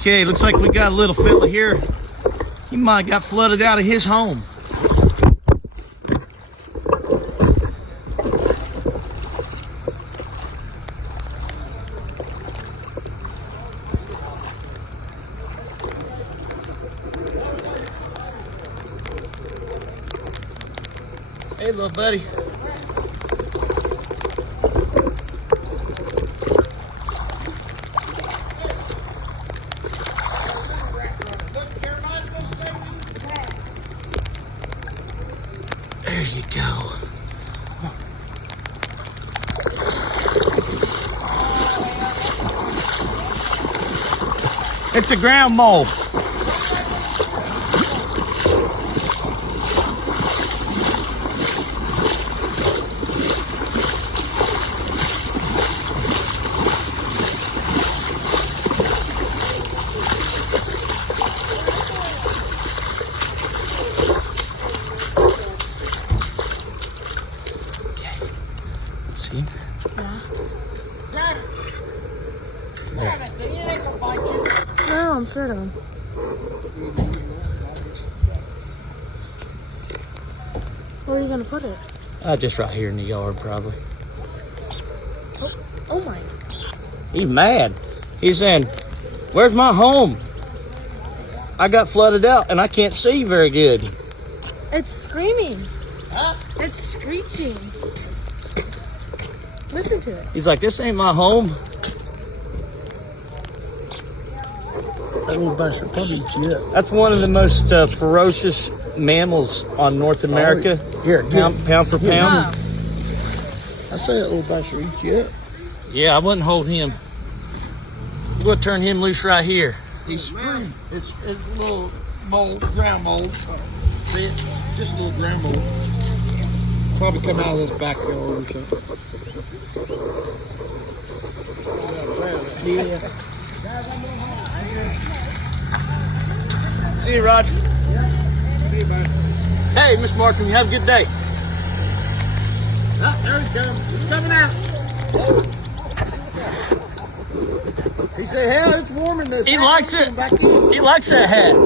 Okay, looks like we got a little fella here. He might have got flooded out of his home. Hey, little buddy. There you go. It's a ground mole. See? Yeah. No, I'm scared of him. Where are you gonna put it? Just right here in the yard, probably. Oh my. He's mad. He's saying, "Where's my home? I got flooded out and I can't see very good." It's screaming. Huh? It's screeching. Listen to it. He's like, "This ain't my home." That little bastard probably eats you up. That's one of the most ferocious mammals on North America. Here, pound for pound. I say that little bastard eats you up. Yeah, I wouldn't hold him. I'm gonna turn him loose right here. He's screaming. It's a little mold, ground mold. See it? Just a little ground mold. Probably come out of this backyard or something. Yeah. See you, Roger. Hey, Miss Markham, you have a good day. Oh, there he comes. He's coming out. He said, "Hell, it's warm in this." He likes it. He likes that hat.